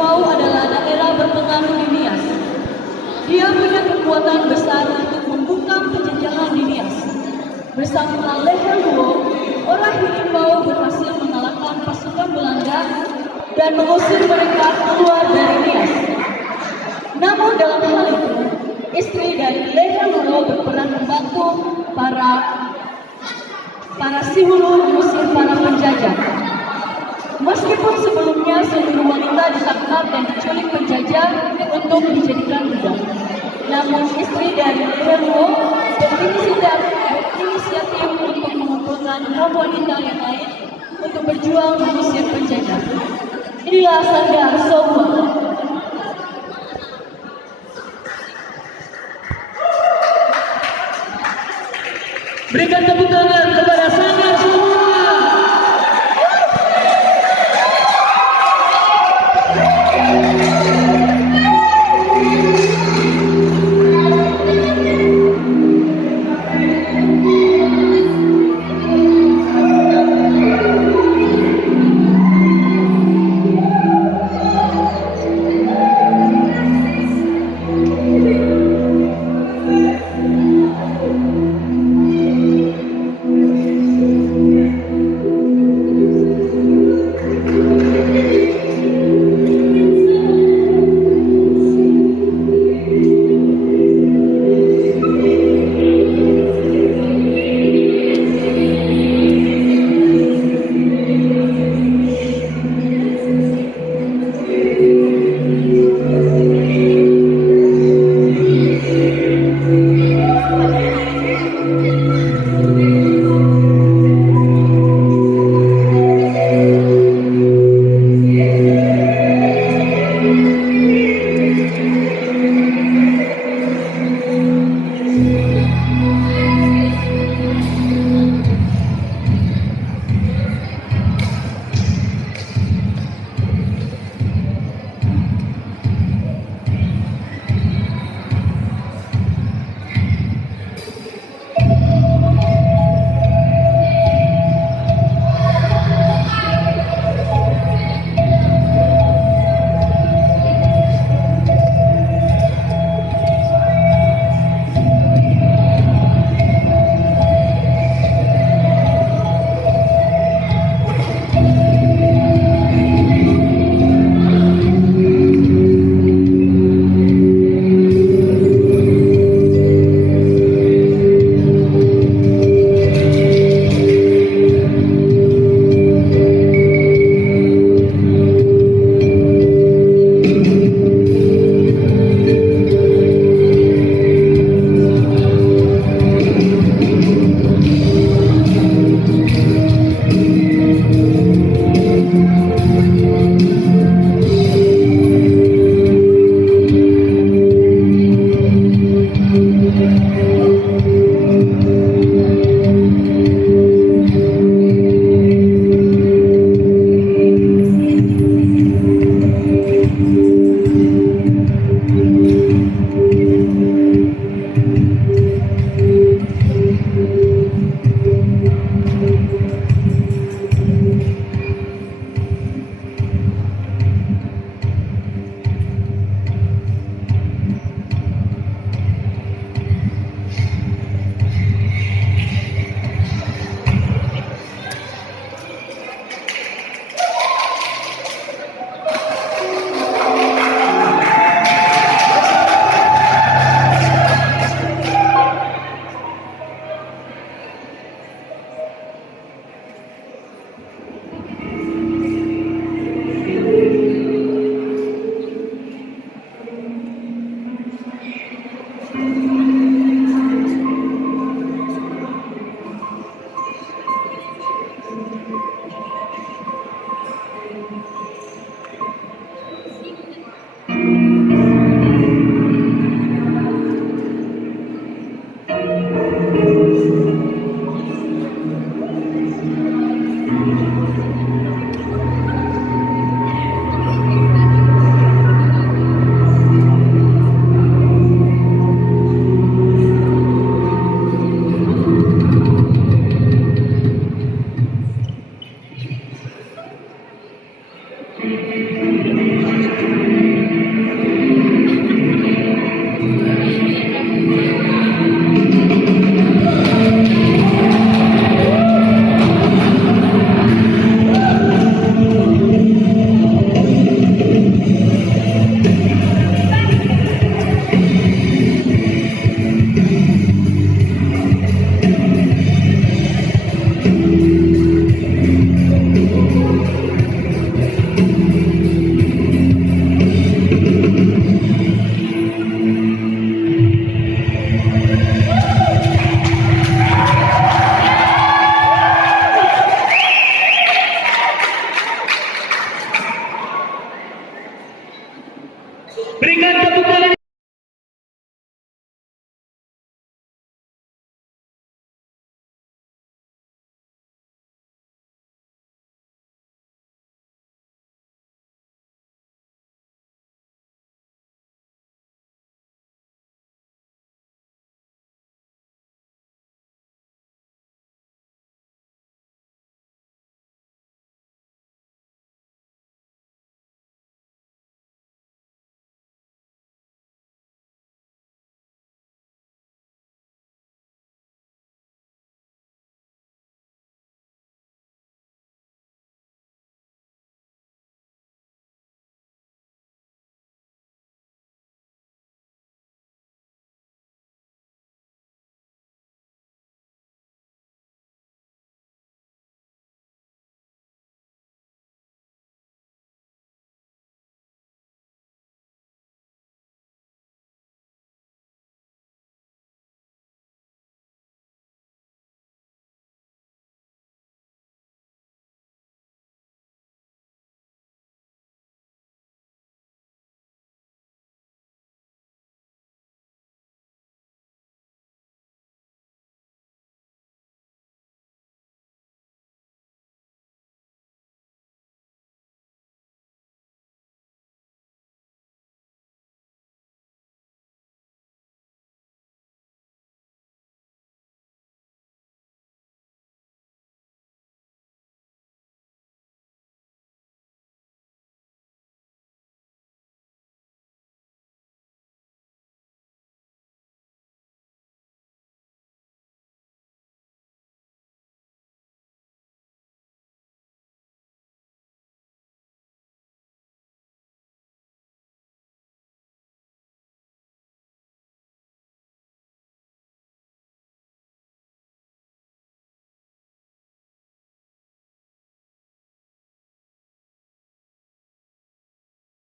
Himpau adalah daerah berpengaruh di Nias. Dia punya kekuatan besar untuk membungkam penjajahan di Nias. Bersama Leher Luo, orang Himpau berhasil mengalahkan pasukan Belanda dan mengusir mereka keluar dari Nias. Namun dalam hal itu, istri dari Leher Luo berperan membantu para Sihulu mengusir para penjajah. Meskipun sebelumnya seluruh wanita ditangkap dan diculik penjajah untuk dijadikan budak, namun istri dari Leher Luo berinisiatif untuk mengumpulkan kaum wanita yang lain untuk berjuang mengusir penjajah. Inilah Sanggar Sohua. Berikan tepuk tangan kepada Sanggar Sohua. Berikan tepuk tangan.